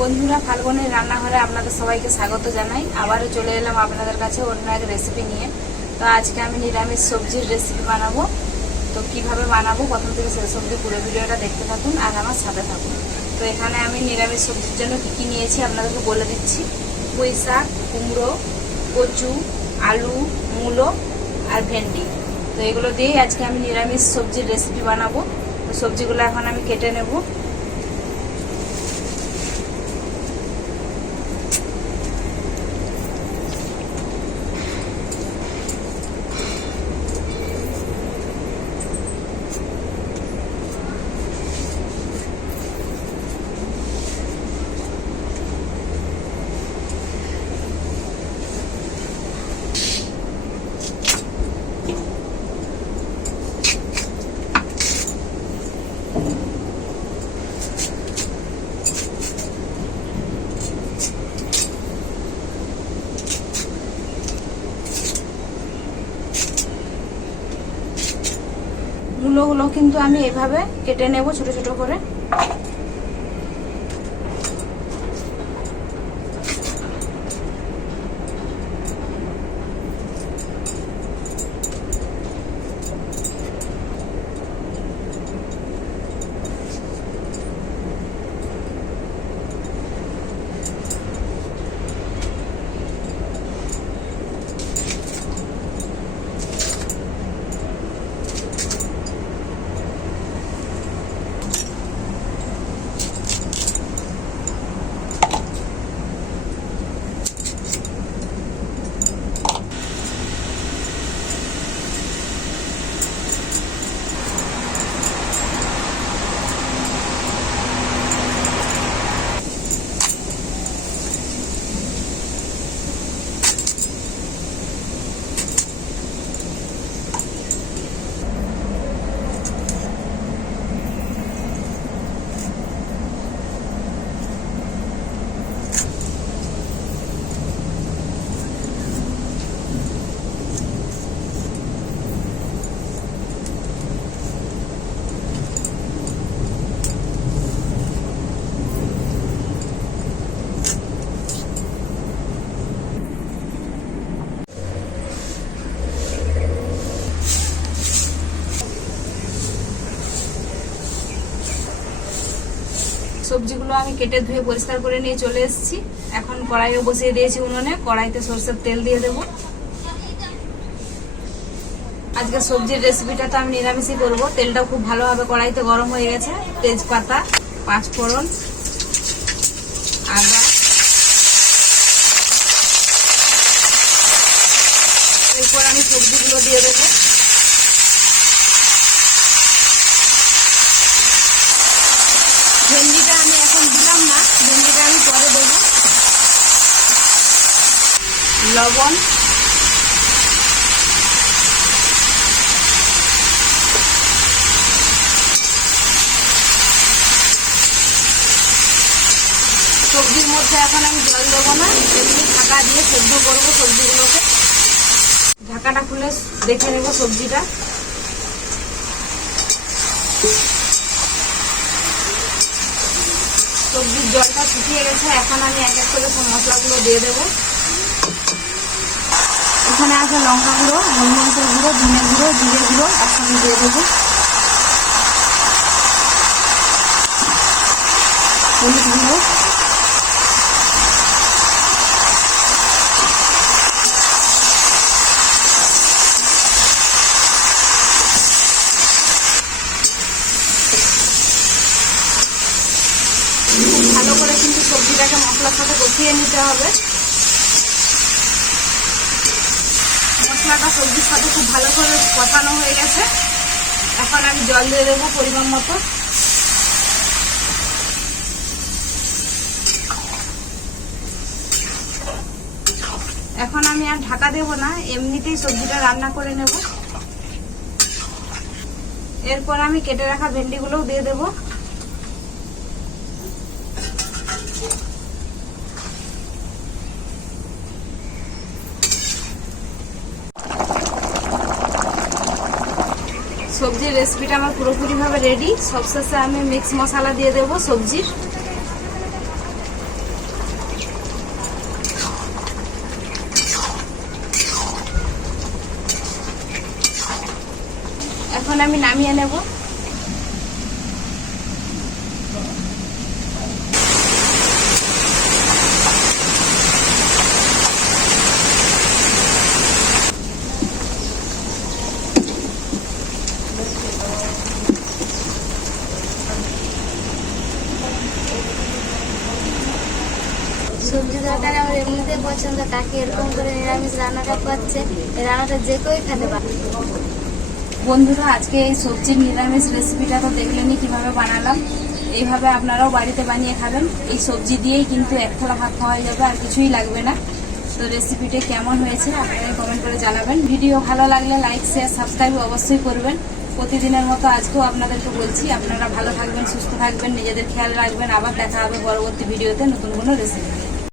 বন্ধুরা, ফাল্গুনের রান্নাঘরে আপনাদের সবাইকে স্বাগত জানাই। আবারও চলে এলাম আপনাদের কাছে অন্য এক রেসিপি নিয়ে। তো আজকে আমি নিরামিষ সবজির রেসিপি বানাবো। তো কীভাবে বানাবো? প্রথম থেকে শেষ অবধি পুরো ভিডিওটা দেখতে থাকুন আর আমার সাথে থাকুন। তো এখানে আমি নিরামিষ সবজির জন্য কী কী নিয়েছি আপনাদেরকে বলে দিচ্ছি। পুঁই শাক কুমড়ো, কচু, আলু, মূলো আর ভেন্ডি। তো এগুলো দিয়েই আজকে আমি নিরামিষ সবজির রেসিপি বানাবো। তো সবজিগুলো এখন আমি কেটে নেব। মূলোগুলো কিন্তু আমি এভাবে কেটে নেব ছোট ছোট করে। সবজিগুলো আমি কেটে ধুয়ে পরিষ্কার করে নিয়ে চলে এসেছি। এখন কড়াইও বসিয়ে দিয়েছি উনুনে। কড়াইতে সরষের তেল দিয়ে দেবো। আজকে সবজির রেসিপিটা তো আমি নিরামিষই করব। তেলটা খুব ভালোভাবে কড়াইতে গরম হয়ে গেছে। তেজপাতা, পাঁচফোড়ন আদা এরপর আমি সবজিগুলো দিয়ে দেবো ভেন্ডিটা আমি এখন দিলাম না, ভেন্ডিটা আমি পরে দেব। লবণ। সবজির মধ্যে এখন আমি জল দেবো না, এমনি ঢাকা দিয়ে সেদ্ধ করব সবজিগুলোকে। ঢাকাটা খুলে দেখে নেব সবজিটা সবজির জলটা শুকিয়ে গেছে, এখন আমি এক এক করে মশলাগুলো দিয়ে দেবো। এখানে আছে লঙ্কা গুঁড়ো গোলমরিচের গুঁড়ো, ধনে গুঁড়ো, জিরে গুঁড়ো, একসঙ্গে দিয়ে দেবো। হলুদ গুঁড়ো খুব ভালো করে সবজিটাকে মশলার সাথে কষিয়ে নিতে হবে। মশলাটা সবজির সাথে খুব ভালো করে কষানো হয়ে গেছে। এখন আমি জল দিয়ে দেবো পরিমাণ মতো। এখন আমি আর ঢাকা দেব না, এমনিতেই সবজিটা রান্না করে নেব। এরপর আমি কেটে রাখা ভেন্ডিগুলোও দিয়ে দেবো। সবজির রেসিপিটা আমার পুরোপুরিভাবে রেডি সবশেষে আমি মিক্স মশলা দিয়ে দেব সবজির। এখন আমি নামিয়ে নেব। সবজি তরকারি আমার এমনিতে পছন্দ, কাকি এরকম করে নিরামিষ রান্নাটা করছে, এই রান্নাটা যে কেউই খেতে পারে। বন্ধুরা, আজকে এই সবজির নিরামিষ রেসিপিটা তো দেখলেনই কীভাবে বানালাম। এইভাবে আপনারাও বাড়িতে বানিয়ে খাবেন। এই সবজি দিয়েই কিন্তু এক থালা ভাত খাওয়া যাবে, আর কিছুই লাগবে না। তো রেসিপিটা কেমন হয়েছে আপনারা কমেন্ট করে জানাবেন। ভিডিও ভালো লাগলে লাইক শেয়ার সাবস্ক্রাইব অবশ্যই করবেন। প্রতিদিনের মতো আজকেও আপনাদেরকে বলছি, আপনারা ভালো থাকবেন, সুস্থ থাকবেন, নিজেদের খেয়াল রাখবেন। আবার দেখা হবে পরবর্তী ভিডিওতে নতুন কোনো রেসিপি